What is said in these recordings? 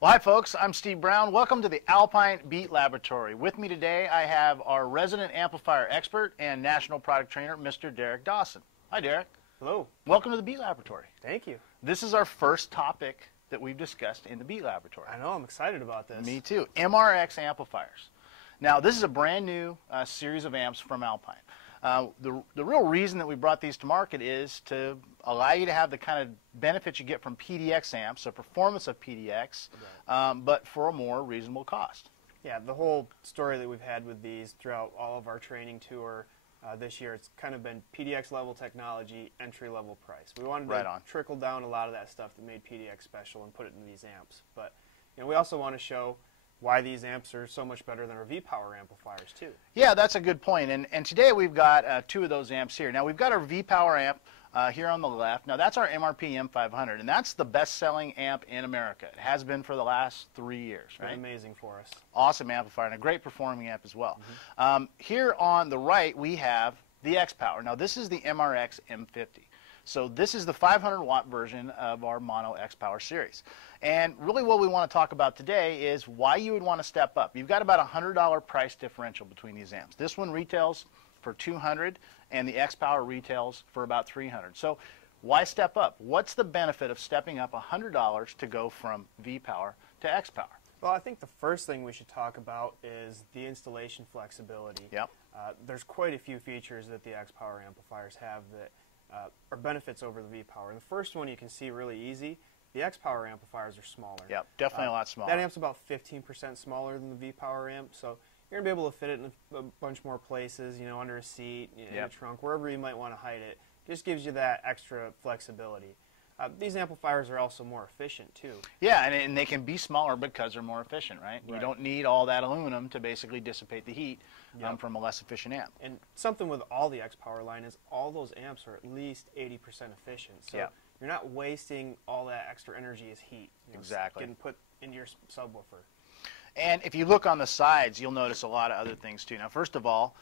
Well, hi folks, I'm Steve Brown. Welcome to the Alpine Beat Laboratory. With me today I have our resident amplifier expert and national product trainer, Mr. Derek Dawson. Hi Derek. Hello. Welcome to the Beat Laboratory. Thank you. This is our first topic that we've discussed in the Beat Laboratory. I know, I'm excited about this. Me too. MRX amplifiers. Now this is a brand new series of amps from Alpine. The real reason that we brought these to market is to allow you to have the kind of benefits you get from PDX amps, the performance of PDX, right, but for a more reasonable cost. Yeah, the whole story that we've had with these throughout all of our training tour this year, it's kind of been PDX level technology, entry level price. We wanted to trickle down a lot of that stuff that made PDX special and put it in these amps. But we also want to show why these amps are so much better than our V-Power amplifiers too. Yeah, that's a good point. And today we've got two of those amps here. Now we've got our V-Power amp here on the left. Now that's our MRP M500, and that's the best-selling amp in America. It has been for the last 3 years. Right? Amazing for us. Awesome amplifier and a great performing amp as well. Here on the right we have the XPOWER. Now this is the MRX M50. So this is the 500-watt version of our mono XPOWER series. And really what we want to talk about today is why you would want to step up. You've got about a $100 price differential between these amps. This one retails for $200 and the XPOWER retails for about $300. So why step up? What's the benefit of stepping up $100 to go from V-Power to XPOWER? Well, I think the first thing we should talk about is the installation flexibility. Yep. There's quite a few features that the XPOWER amplifiers have that are benefits over the V-Power. The first one you can see really easy. The XPOWER amplifiers are smaller. Yep, definitely a lot smaller. That amp's about 15% smaller than the V-Power amp, so you're going to be able to fit it in a bunch more places, under a seat, in a trunk, wherever you might want to hide it. It just gives you that extra flexibility. These amplifiers are also more efficient, too. Yeah, and they can be smaller because they're more efficient, right? You don't need all that aluminum to basically dissipate the heat from a less efficient amp. And something with all the XPOWER line is all those amps are at least 80% efficient. So you're not wasting all that extra energy as heat. Exactly. Getting put into your subwoofer. And if you look on the sides, you'll notice a lot of other things, too. Now, first of all,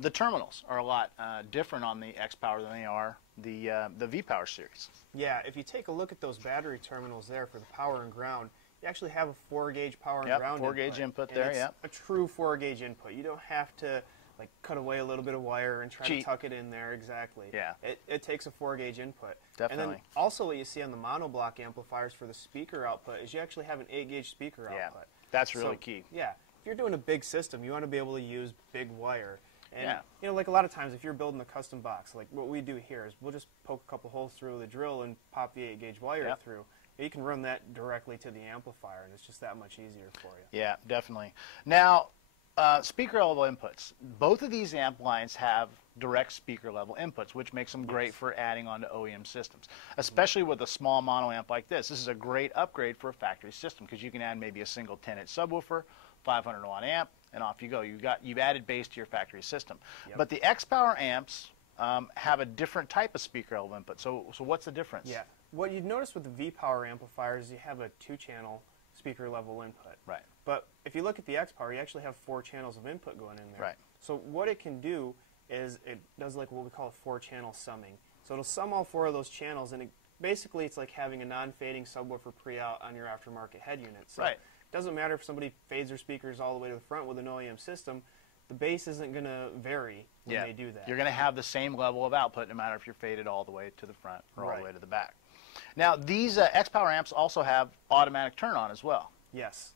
the terminals are a lot different on the XPOWER than they are the V-Power series. Yeah, if you take a look at those battery terminals there for the power and ground, you actually have a 4-gauge power and ground 4-gauge input there, it's a true 4-gauge input. You don't have to cut away a little bit of wire and try to tuck it in there. Exactly. Yeah. It takes a 4-gauge input. Definitely. And then also what you see on the monoblock amplifiers for the speaker output is you actually have an 8-gauge speaker output. That's really key. Yeah. If you're doing a big system, you want to be able to use big wire. And, like a lot of times, if you're building a custom box, like what we do here is we'll just poke a couple holes through the drill and pop the 8-gauge wire through. You can run that directly to the amplifier, and it's just that much easier for you. Yeah, definitely. Now, speaker level inputs. Both of these amp lines have direct speaker level inputs, which makes them great for adding onto OEM systems, especially with a small mono amp like this. This is a great upgrade for a factory system because you can add maybe a single 10-inch subwoofer, 500-watt amp, and off you go. You've added bass to your factory system. But the XPOWER amps have a different type of speaker level input. So what's the difference? Yeah. What you'd notice with the V-Power amplifiers is you have a 2-channel speaker level input. Right. But if you look at the XPOWER, you actually have 4 channels of input going in there. Right. So what it can do is it does like what we call a 4-channel summing. So it'll sum all 4 of those channels, and basically it's like having a non-fading subwoofer pre-out on your aftermarket head unit. So it doesn't matter if somebody fades their speakers all the way to the front with an OEM system, the bass isn't going to vary when they do that. You're going to have the same level of output no matter if you're faded all the way to the front or all the way to the back. Now, these XPOWER amps also have automatic turn-on as well. Yes.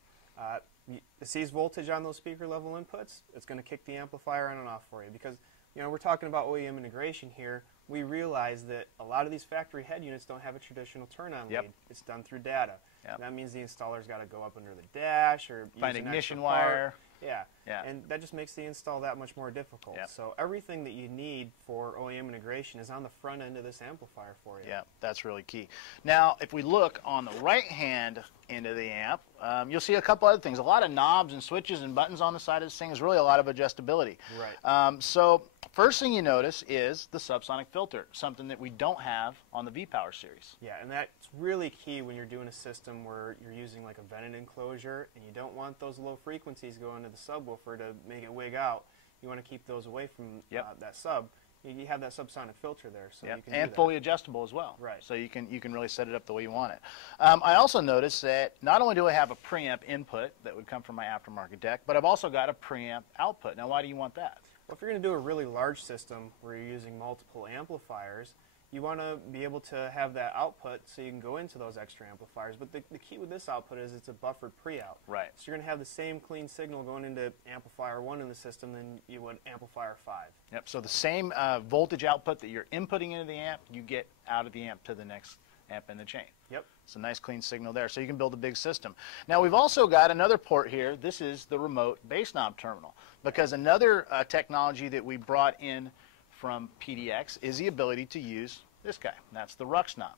It sees voltage on those speaker level inputs. It's going to kick the amplifier on and off for you because, we're talking about OEM integration here. We realize that a lot of these factory head units don't have a traditional turn-on lead. It's done through data. That means the installer's got to go up under the dash or find ignition wire. And that just makes the install that much more difficult. So everything that you need for OEM integration is on the front end of this amplifier for you. Yeah, that's really key. Now, if we look on the right-hand end of the amp, you'll see a couple other things. A lot of knobs and switches and buttons on the side of this thing is really a lot of adjustability. Right. So first thing you notice is the subsonic filter, something that we don't have on the V-Power series. Yeah, and that's really key when you're doing a system where you're using like a vented enclosure and you don't want those low frequencies going to the subwoofer to make it wig out. You want to keep those away from that sub. you have that subsonic filter there, so yep. you can and fully adjustable as well. Right. So you can really set it up the way you want it. I also noticed that not only do I have a preamp input that would come from my aftermarket deck, but I've also got a preamp output. Now, why do you want that? Well, if you're going to do a really large system where you're using multiple amplifiers, you want to be able to have that output so you can go into those extra amplifiers. But the key with this output is it's a buffered pre-out. Right. So you're going to have the same clean signal going into amplifier 1 in the system than you would amplifier 5. Yep. So the same voltage output that you're inputting into the amp, you get out of the amp to the next amp in the chain. Yep. It's a nice clean signal there, so you can build a big system. Now we've also got another port here. This is the remote bass knob terminal, because another technology that we brought in from PDX is the ability to use this guy. That's the Rux knob.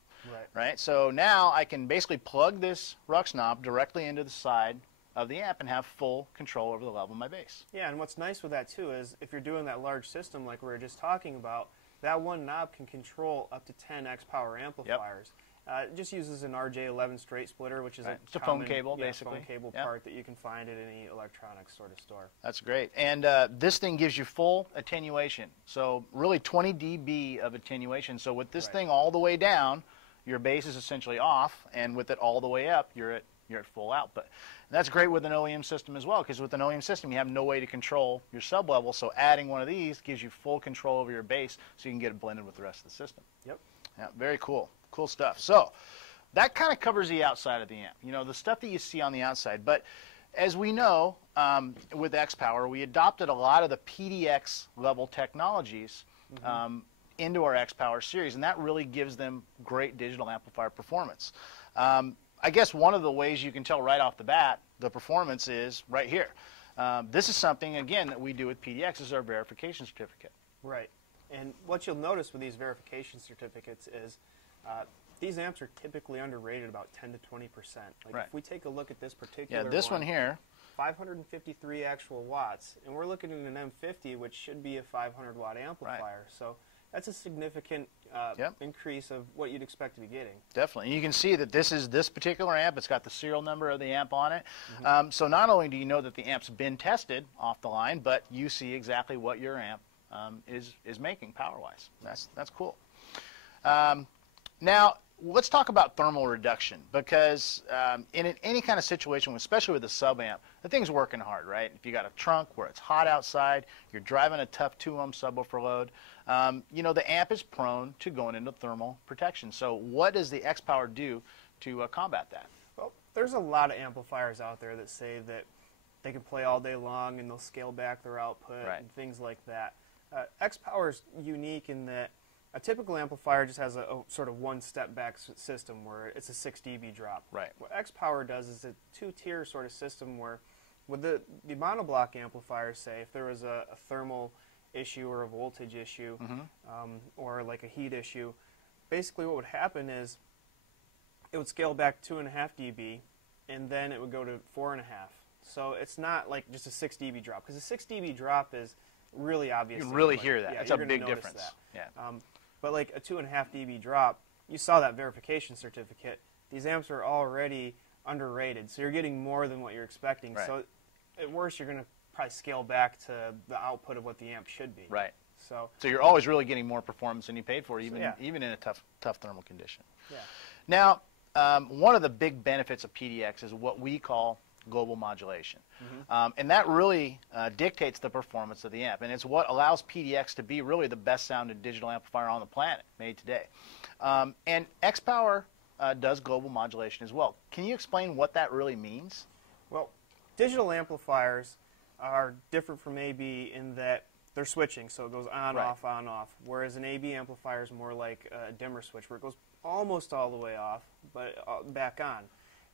Right. So now I can basically plug this Rux knob directly into the side of the amp and have full control over the level of my bass. Yeah, and what's nice with that too is if you're doing that large system like we were just talking about, that one knob can control up to 10 XPOWER amplifiers. Yep. It just uses an RJ11 straight splitter, which is it's a phone cable, yeah, basically. Phone cable part that you can find at any electronics sort of store. That's great. And this thing gives you full attenuation. So really 20 dB of attenuation. So with this thing all the way down, your bass is essentially off, and with it all the way up, you're at full output. And that's great with an OEM system as well, because with an OEM system, you have no way to control your sub-level. So adding one of these gives you full control over your bass, so you can get it blended with the rest of the system. Yep. Yeah, very cool. Cool stuff. So that kind of covers the outside of the amp, you know, the stuff that you see on the outside. But as we know, with XPOWER, we adopted a lot of the PDX level technologies into our XPOWER series, and that really gives them great digital amplifier performance. I guess one of the ways you can tell right off the bat the performance is right here. This is something, again, that we do with PDX is our verification certificate. Right. And what you'll notice with these verification certificates is these amps are typically underrated about 10 to 20%. Like if we take a look at this particular this one here, 553 actual watts, and we're looking at an M50, which should be a 500 watt amplifier. So that's a significant increase of what you'd expect to be getting. Definitely. And you can see that this is this particular amp. It's got the serial number of the amp on it. So not only do you know that the amp's been tested off the line, but you see exactly what your amp is making power-wise. That's cool. Now, let's talk about thermal reduction, because in any kind of situation, especially with a sub-amp, the thing's working hard, right? If you got a trunk where it's hot outside, you're driving a tough 2-ohm subwoofer load, you know, the amp is prone to going into thermal protection. So what does the XPOWER do to combat that? Well, there's a lot of amplifiers out there that say that they can play all day long and they'll scale back their output and things like that. XPOWER is unique in that a typical amplifier just has a sort of one-step back system where it's a 6 dB drop. Right. What XPOWER does is a two-tier sort of system where with the monoblock amplifiers, say, if there was a thermal issue or a voltage issue or like a heat issue, basically what would happen is it would scale back 2.5 dB and then it would go to 4.5. So it's not like just a 6 dB drop, because a 6 dB drop is really obvious. You can really hear that. It's a big difference. But like a 2.5 dB drop, you saw that verification certificate. These amps are already underrated, so you're getting more than what you're expecting. So at worst, you're going to probably scale back to the output of what the amp should be. Right. So you're always really getting more performance than you paid for, even in a tough thermal condition. Yeah. Now, one of the big benefits of PDX is what we call global modulation. And that really dictates the performance of the amp, and it's what allows PDX to be really the best sounding digital amplifier on the planet made today. And XPOWER does global modulation as well. Can you explain what that really means? Well, digital amplifiers are different from AB in that they're switching, so it goes on, off, on, off, whereas an AB amplifier is more like a dimmer switch where it goes almost all the way off, but back on.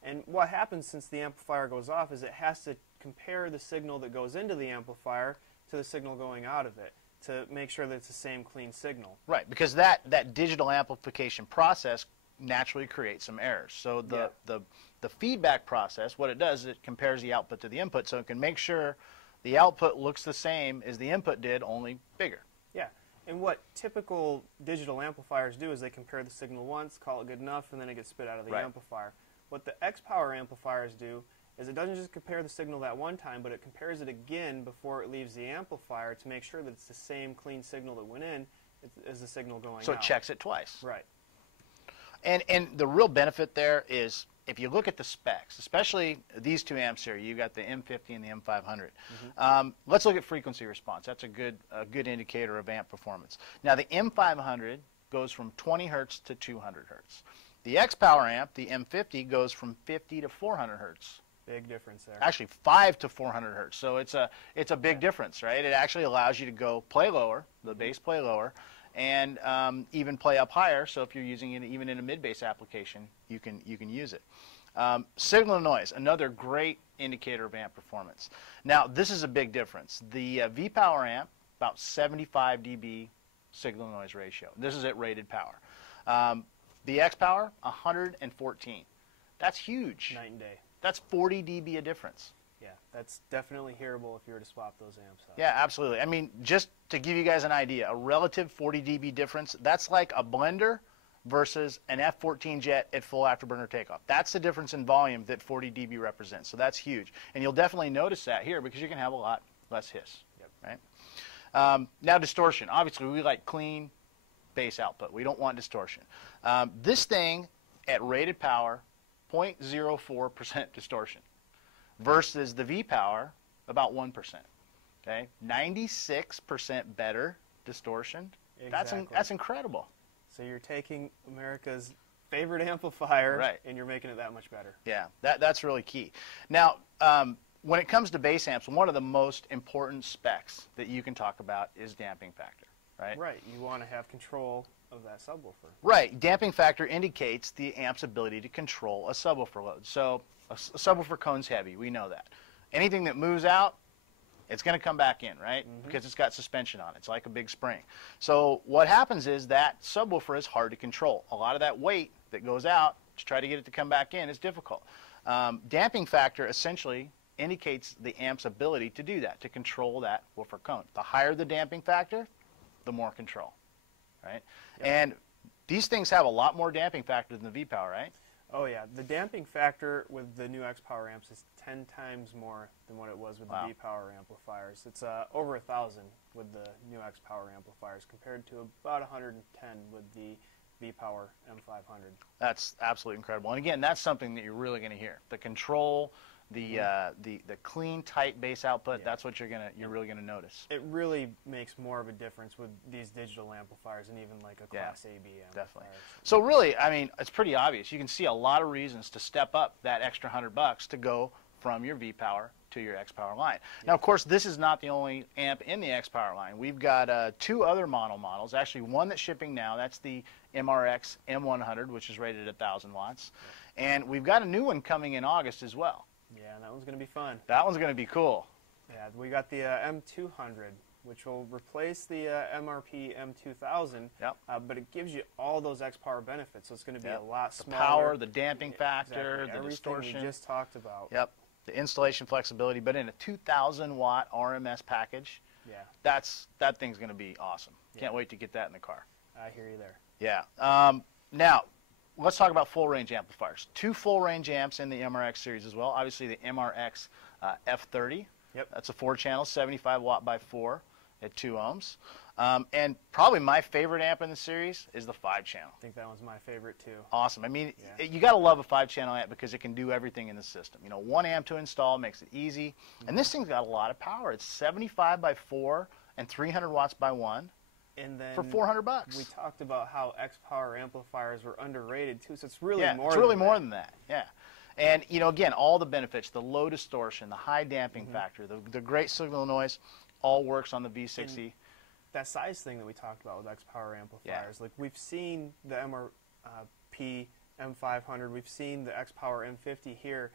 And what happens since the amplifier goes off is it has to compare the signal that goes into the amplifier to the signal going out of it to make sure that it's the same clean signal. Right, because that digital amplification process naturally creates some errors. So the feedback process, what it does is it compares the output to the input, so it can make sure the output looks the same as the input did, only bigger. Yeah. And what typical digital amplifiers do is they compare the signal once, call it good enough, and then it gets spit out of the amplifier. What the XPOWER amplifiers do is it doesn't just compare the signal that one time, but it compares it again before it leaves the amplifier to make sure that it's the same clean signal that went in, is the signal going So out. it checks it twice. Right. And the real benefit there is, if you look at the specs, especially these two amps here, you got the M50 and the M500. Let's look at frequency response. That's a good indicator of amp performance. Now the M500 goes from 20 hertz to 200 hertz. The XPOWER amp, the M50, goes from 50 to 400 hertz. Big difference there. Actually, 5 to 400 hertz. So it's a big difference, right? It actually allows you to go play lower, the bass play lower, and even play up higher. So if you're using it even in a mid-bass application, you can use it. Signal to noise, another great indicator of amp performance. Now this is a big difference. The V-Power amp, about 75 dB signal to noise ratio. This is at rated power. The XPOWER, 114. That's huge. Night and day. That's 40 dB a difference. Yeah, that's definitely hearable if you were to swap those amps out. Yeah, absolutely. I mean, just to give you guys an idea, a relative 40 dB difference, that's like a blender versus an F-14 jet at full afterburner takeoff. That's the difference in volume that 40 dB represents. So that's huge. And you'll definitely notice that here because you can have a lot less hiss. Yep. Right? Now distortion. Obviously, we like clean bass output. We don't want distortion. This thing at rated power, 0.04% distortion versus the V-Power, about 1%. Okay, 96% better distortion. Exactly. That's incredible. So you're taking America's favorite amplifier, right, and you're making it that much better. Yeah, that's really key. Now, when it comes to bass amps, one of the most important specs that you can talk about is damping factor, right? Right. You want to have control of that subwoofer. Right. Damping factor indicates the amp's ability to control a subwoofer load. So a subwoofer cone's heavy. We know that. Anything that moves out, it's going to come back in, right? Because it's got suspension on it. It's like a big spring. So what happens is that subwoofer is hard to control. A lot of that weight that goes out to try to get it to come back in is difficult. Damping factor essentially indicates the amp's ability to do that, to control that woofer cone. The higher the damping factor, the more control, right? Yep. And these things have a lot more damping factor than the V-Power, right? Oh yeah, the damping factor with the new XPOWER amps is 10 times more than what it was with the V-Power amplifiers. It's over 1,000 with the new XPOWER amplifiers compared to about 110 with the V-Power M500. That's absolutely incredible. And again, that's something that you're really going to hear. The control, the clean, tight bass output, that's what you're really gonna notice. It really makes more of a difference with these digital amplifiers and even like a Class AB amplifier. Definitely. So really, I mean, it's pretty obvious. You can see a lot of reasons to step up that extra $100 to go from your V-Power to your XPOWER line. Now, of course, this is not the only amp in the XPOWER line. We've got 2 other models. Actually, one that's shipping now. That's the MRX M100, which is rated at 1,000 watts. And we've got a new one coming in August as well. Yeah, that one's going to be fun. That one's going to be cool. Yeah, we got the M200, which will replace the MRP M2000, but it gives you all those XPOWER benefits, so it's going to be a lot smaller. The power, the damping factor, the everything distortion. we just talked about. Yep, the installation flexibility, but in a 2,000-watt RMS package. Yeah. That thing's going to be awesome. Can't wait to get that in the car. I hear you there. Yeah. Now, let's talk about full-range amplifiers. 2 full-range amps in the MRX series as well. Obviously, the MRX F30. Yep. That's a 4-channel, 75-watt by 4 at 2 ohms. And probably my favorite amp in the series is the 5-channel. I think that one's my favorite, too. Awesome. I mean, you got to love a 5-channel amp because it can do everything in the system. You know, 1 amp to install makes it easy. And this thing's got a lot of power. It's 75 by 4 and 300 watts by 1. And then for $400. We talked about how XPOWER amplifiers were underrated too, so it's really more. It's really more than that. Yeah, and you know, again, all the benefits: the low distortion, the high damping factor, the great signal noise, all works on the V60. And that size thing that we talked about with XPOWER amplifiers, like we've seen the MRP M500, we've seen the XPOWER M50 here.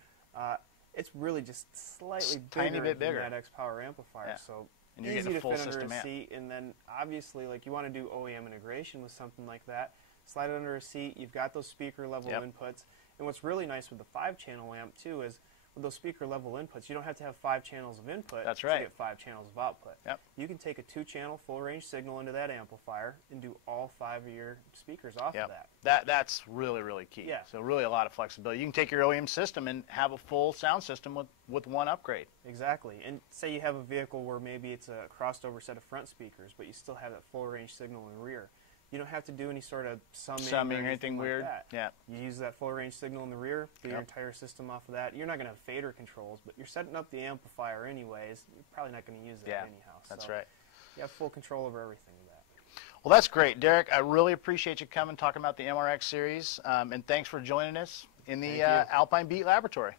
It's really just slightly tiny bit bigger than that XPOWER amplifier. So. And you're easy getting a full to fit system under a amp. seat, and then obviously, like you want to do OEM integration with something like that. Slide it under a seat. You've got those speaker level inputs, and what's really nice with the 5-channel amp too is with those speaker level inputs, you don't have to have 5 channels of input That's to right. get 5 channels of output. Yep. You can take a 2-channel full range signal into that amplifier and do all 5 of your speakers off of that. That's really, really key. Yeah. So really a lot of flexibility. You can take your OEM system and have a full sound system with one upgrade. Exactly. And say you have a vehicle where maybe it's a crossed over set of front speakers, but you still have that full range signal in the rear. You don't have to do any sort of summing or anything weird. Like that. Yeah. You use that full range signal in the rear, do your entire system off of that. You're not going to have fader controls, but you're setting up the amplifier anyways. You're probably not going to use that anyhow. That's so right. You have full control over everything with that. Well, that's great, Derek. I really appreciate you coming talking about the MRX series, and thanks for joining us in the Alpine Beat Laboratory.